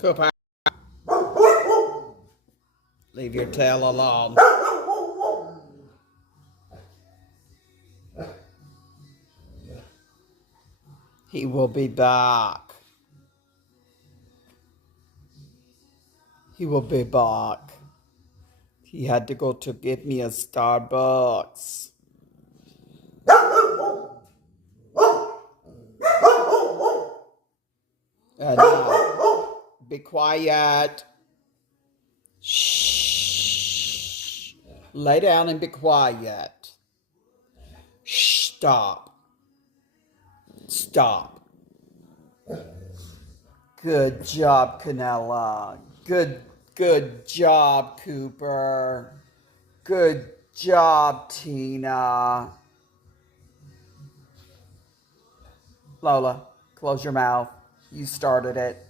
Cooper. Leave your tail alone. He will be back. He will be back. He had to go to get me a Starbucks. And be quiet. Shh. Lay down and be quiet. Shh. Stop. Stop. Good job, Canella. Good job, Cooper. Good job, Tina. Lola, close your mouth. You started it.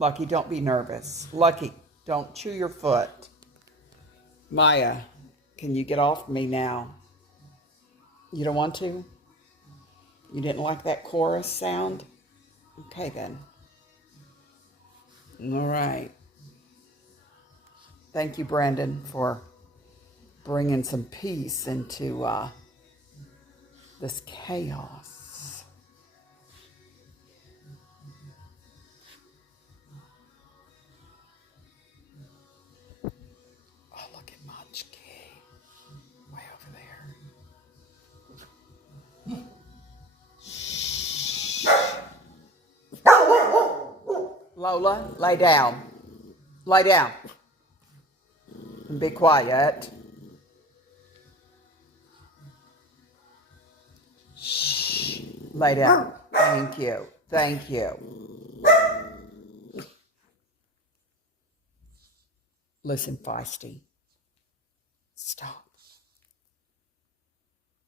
Lucky, don't be nervous. Lucky, don't chew your foot. Maya, can you get off me now? You don't want to? You didn't like that chorus sound? Okay, then. All right. Thank you, Brandon, for bringing some peace into this chaos. Oh, look at Munchkie. Way over there. Shh. Lola, lay down. Lay down. And be quiet. Shh. Lay down. Thank you. Thank you. Listen, Feisty. Stop.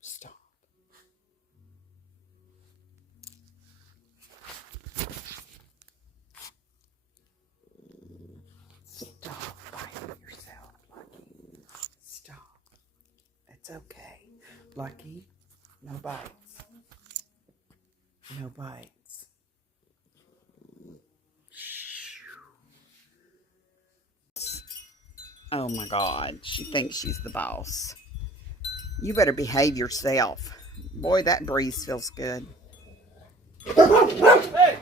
Stop. Stop biting yourself, Lucky. Stop. It's okay. Lucky, no bites. No bites. Oh my God, she thinks she's the boss. You better behave yourself. Boy, that breeze feels good. Hey!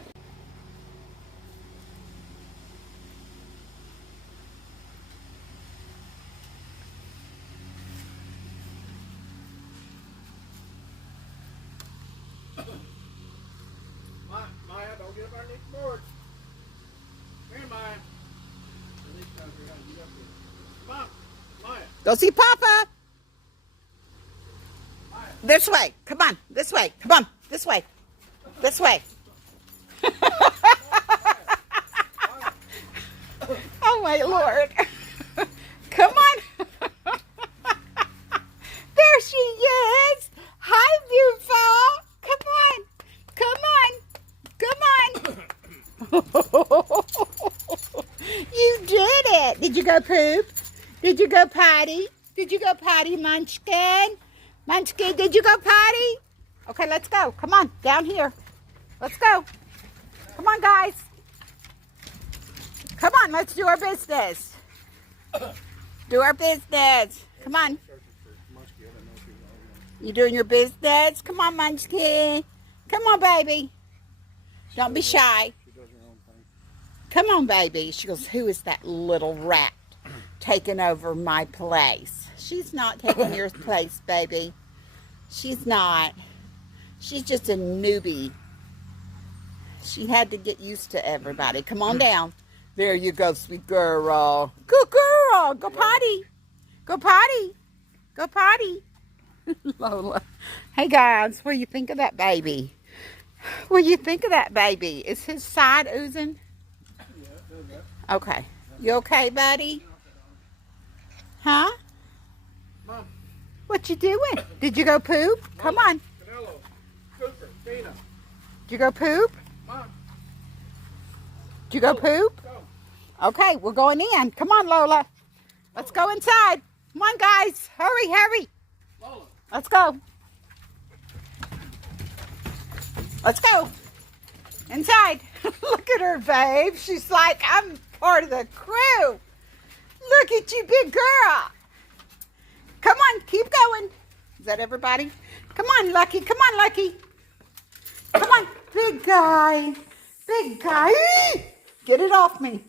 Maya, don't get up underneath the board. Come here, Maya. Come on, Maya. Go see Papa. Maya. This way. Come on. This way. Come on. This way. This way. Oh, my Lord. Come on. There she is. Hi, beautiful. Come on. Come on. You did it. Did you go poop? Did you go potty? Did you go potty, Munchkin? Munchkin, did you go potty? Okay, let's go. Come on, down here. Let's go. Come on, guys. Come on, let's do our business. Do our business. Come on. You doing your business? Come on, Munchkin. Come on, baby. Don't be shy. Come on, baby. She goes, who is that little rat taking over my place? She's not taking your place, baby. She's not. She's just a newbie. She had to get used to everybody. Come on down. There you go, sweet girl. Good girl. Go potty. Go potty. Go potty. Lola. Hey, guys. What do you think of that baby? What do you think of that baby? Is his side oozing? Okay. You okay, buddy? Huh? Mom. What you doing? Did you go poop? Mom. Come on. Canelo, Cooper, Tina. Did you go poop? Mom. Did you go poop? Go. Okay, we're going in. Come on, Lola. Let's go inside. Come on, guys. Hurry, hurry. Lola. Let's go. Let's go. Inside. Look at her, babe. She's like, I'm part of the crew. Look at you, big girl. Come on, keep going. Is that everybody? Come on, Lucky. Come on, Lucky. Come on, big guy. Big guy. Get it off me.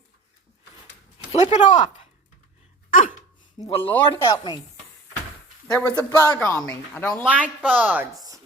Flip it off. Well, Lord help me. There was a bug on me. I don't like bugs.